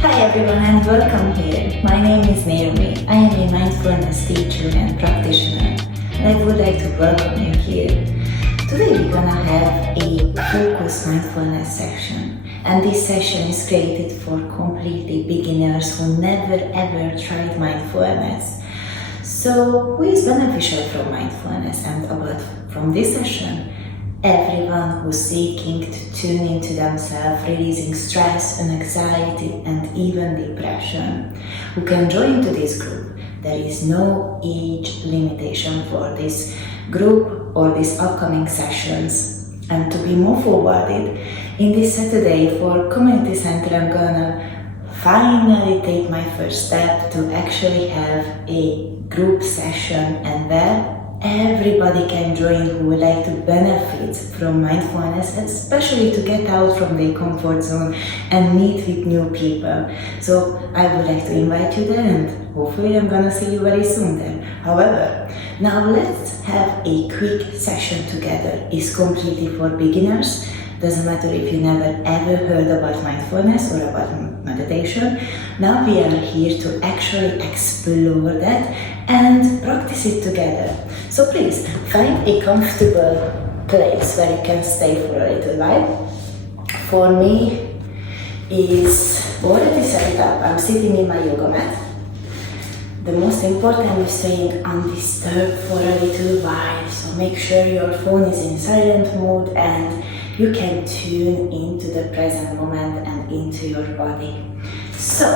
Hi everyone and welcome here. My name is Naomi. I am a mindfulness teacher and practitioner and I would like to welcome you here. Today we're gonna have a focused mindfulness session, and this session is created for completely beginners who never ever tried mindfulness. So who is beneficial from mindfulness and about from this session? Everyone who's seeking to tune into themselves, releasing stress and anxiety and even depression, who can join to this group. There is no age limitation for this group or these upcoming sessions. And to be more forwarded, in this Saturday for Community Center, I'm gonna finally take my first step to actually have a group session and where everybody can join who would like to benefit from mindfulness, especially to get out from their comfort zone and meet with new people. So I would like to invite you there and hopefully I'm gonna see you very soon there. However, now let's have a quick session together. It's completely for beginners. Doesn't matter if you never ever heard about mindfulness or about meditation. Now we are here to actually explore that and practice it together. So please find a comfortable place where you can stay for a little while. For me, is already set up. I'm sitting in my yoga mat. The most important is staying undisturbed for a little while. So make sure your phone is in silent mode and you can tune into the present moment and into your body. So,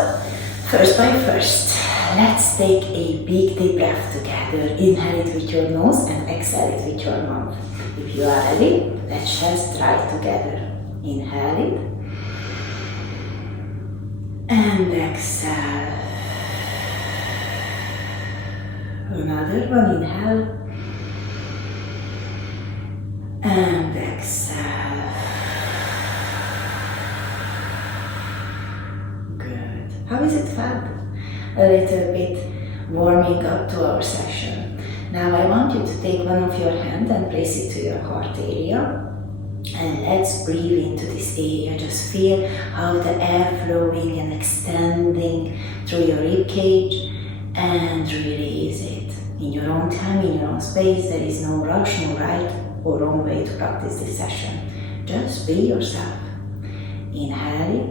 first, let's take a big deep breath together. Inhale it with your nose and exhale it with your mouth. If you are ready, let's just try it together. Inhale it and exhale. Another one, inhale and exhale. Good. How is it felt? A little bit warming up to our session. Now I want you to take one of your hands and place it to your heart area. And let's breathe into this area. Just feel how the air flowing and extending through your rib cage and release it. In your own time, in your own space, there is no rush, no right or wrong way to practice this session. Just be yourself. Inhale it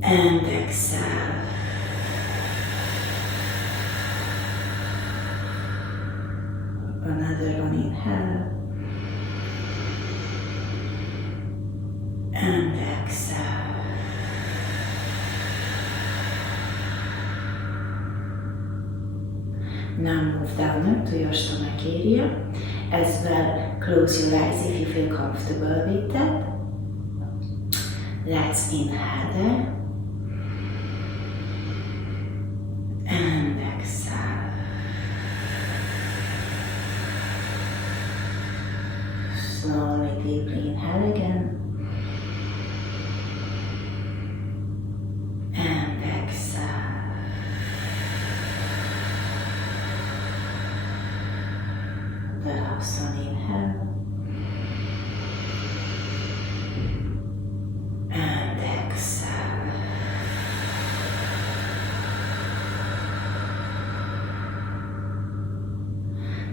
and exhale. Another one, inhale and exhale. Now move down to your stomach area. As well, close your eyes if you feel comfortable with that. Let's inhale there. And exhale. Slowly, deeply inhale again. And exhale. The last one, inhale. And exhale.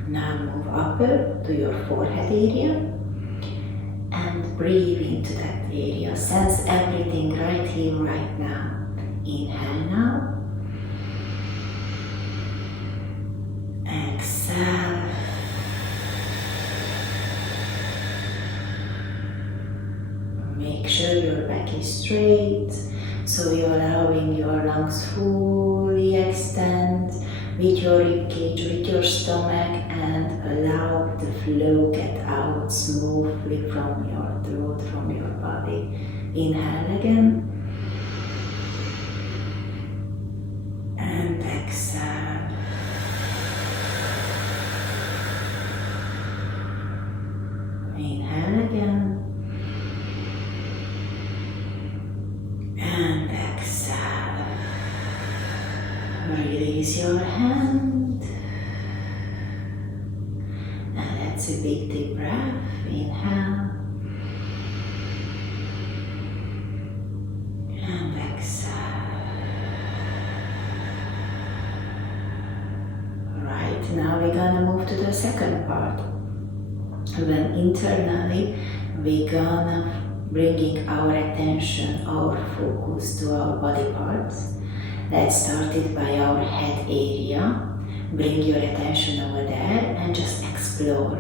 Now move upper to your forehead area and breathe into that area. Sense everything right here, right now. Inhale now. Exhale. Make sure your back is straight, so you're allowing your lungs fully extend with your ribcage, with your stomach, and allow the flow get out smoothly from your throat, from your body. Inhale again. And exhale. Inhale again. And exhale. Release your hand. And let's a big deep breath. Inhale. now we're gonna move to the second part. When internally we're gonna bringing our attention, our focus to our body parts. Let's start it by our head area. Bring your attention over there and just explore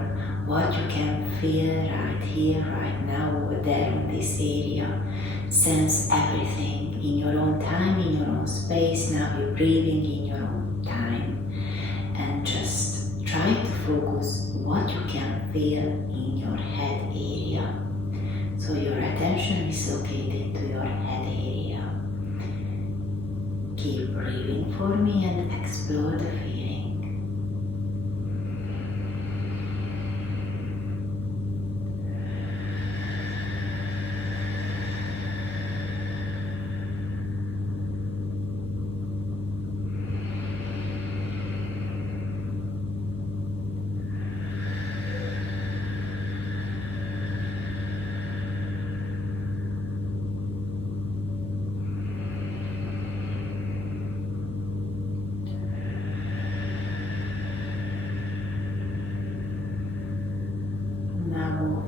what you can feel right here, right now, over there in this area. Sense everything in your own time, in your own space. Now you're breathing in your own time. And just try to focus what you can feel in your head area. So your attention is located to your head area. Keep breathing for me and explore the feeling.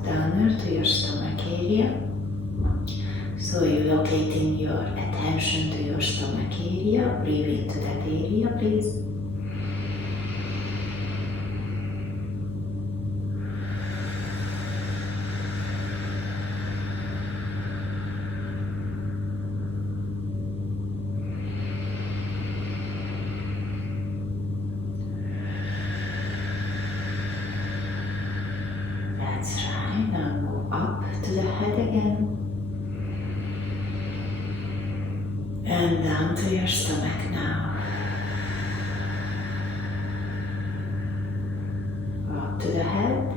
Downward to your stomach area. So you're locating your attention to your stomach area. Breathe into that area, please. That's right, now move up to the head again. And down to your stomach now. Up to the head.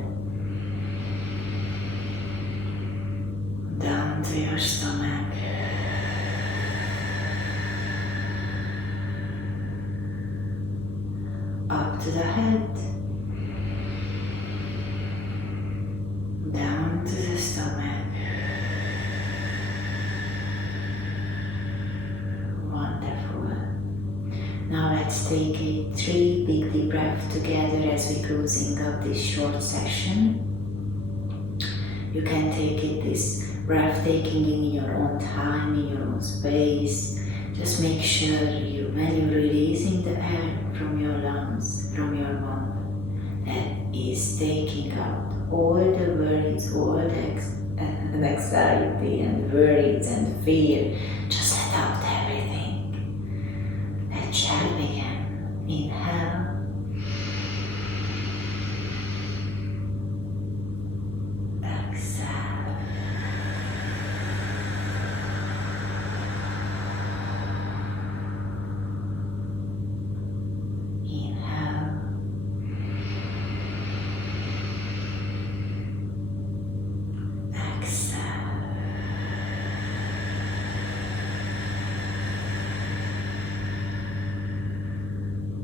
Down to your stomach. Up to the head. Down to the stomach. Wonderful. Now let's take a 3 big deep breaths together as we're closing up this short session. You can take it this breathtaking in your own time, in your own space. Just make sure when you're releasing the air from your lungs, from your mouth, that is taking out all the worries, all the anxiety and worries and fear. Just let out everything. Let's shall begin. Inhale. Exhale. Inhale.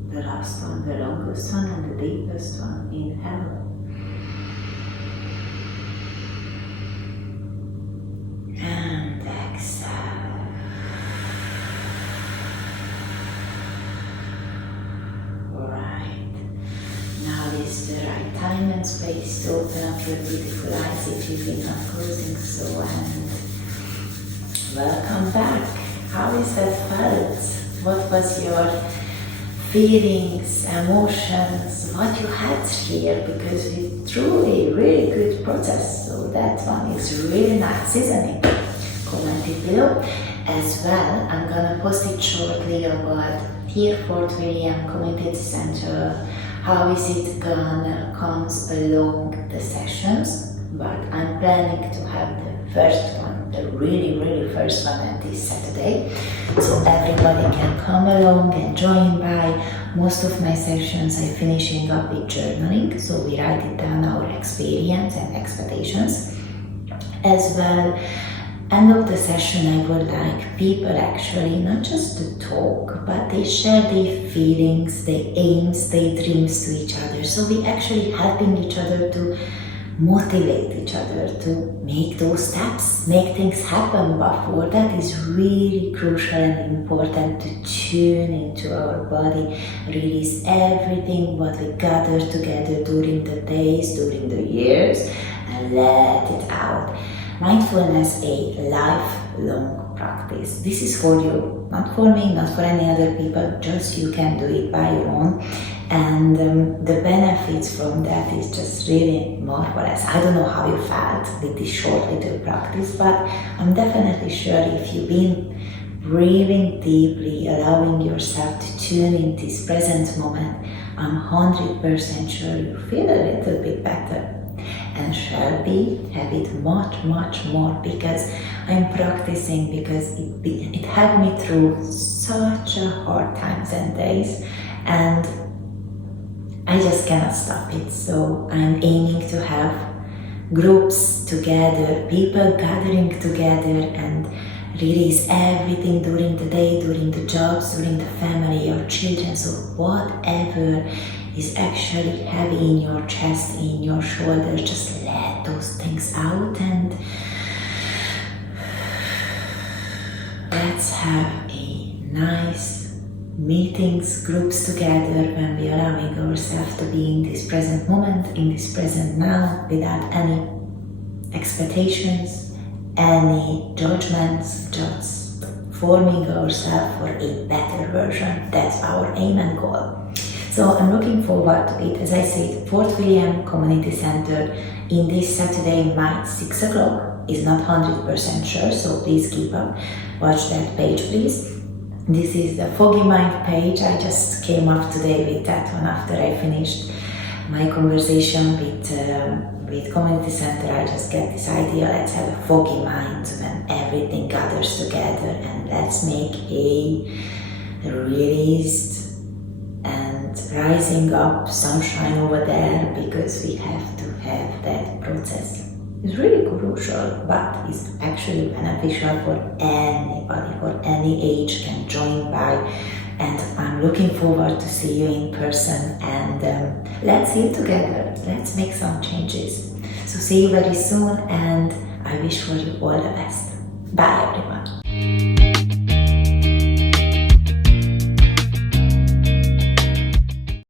The last one, the longest one and the deepest one. Inhale. And exhale. Alright. Now is the right time and space to open up your beautiful eyes if you've been not closing so, and welcome back. How is that felt? What was your feelings, emotions, what you had here? Because we through a really good process, so that one is really nice, isn't it? Comment it below. As well, I'm gonna post it shortly about here Fort William Community Center, how is it gonna comes along the sessions, but I'm planning to have the first one, the really first one at this Saturday, so everybody can come along and join by. Most of my sessions I'm finishing up with journaling, so we write it down our experience and expectations. As well, end of the session I would like people actually not just to talk, but they share their feelings, their aims, their dreams to each other. So we actually helping each other to motivate each other to make those steps, make things happen before. That is really crucial and important, to tune into our body, release everything what we gather together during the days, during the years, and let it out. Mindfulness is a lifelong practice. This is for you, not for me, not for any other people, just you can do it by your own. And the benefits from that is just really marvelous. I don't know how you felt with this short little practice, but I'm definitely sure if you've been breathing deeply, allowing yourself to tune in this present moment, I'm 100% sure you feel a little bit better. And shall be have it much more, because I'm practicing, because it helped me through such a hard times and days, and I just cannot stop it. So I'm aiming to have groups together, people gathering together, and release everything during the day, during the jobs, during the family, your children. So whatever is actually heavy in your chest, in your shoulder, just let those things out, and let's have a nice meetings, groups together, when we are allowing ourselves to be in this present moment, in this present now, without any expectations, any judgments, just forming ourselves for a better version. That's our aim and goal. So I'm looking forward to it. As I said, Fort William Community Center in this Saturday night, 6 o'clock, is not 100% sure, so please keep up, watch that page please. This is the Foggy Mind page. I just came up today with that one after I finished my conversation with Community Center. I just get this idea, let's have a foggy mind when everything gathers together, and let's make a released and rising up sunshine over there, because we have to have that process. It's really crucial, but it's actually beneficial for anybody, for any age can join by, and I'm looking forward to see you in person, and let's see it together, let's make some changes. So see you very soon, and I wish for you all the best. Bye everyone.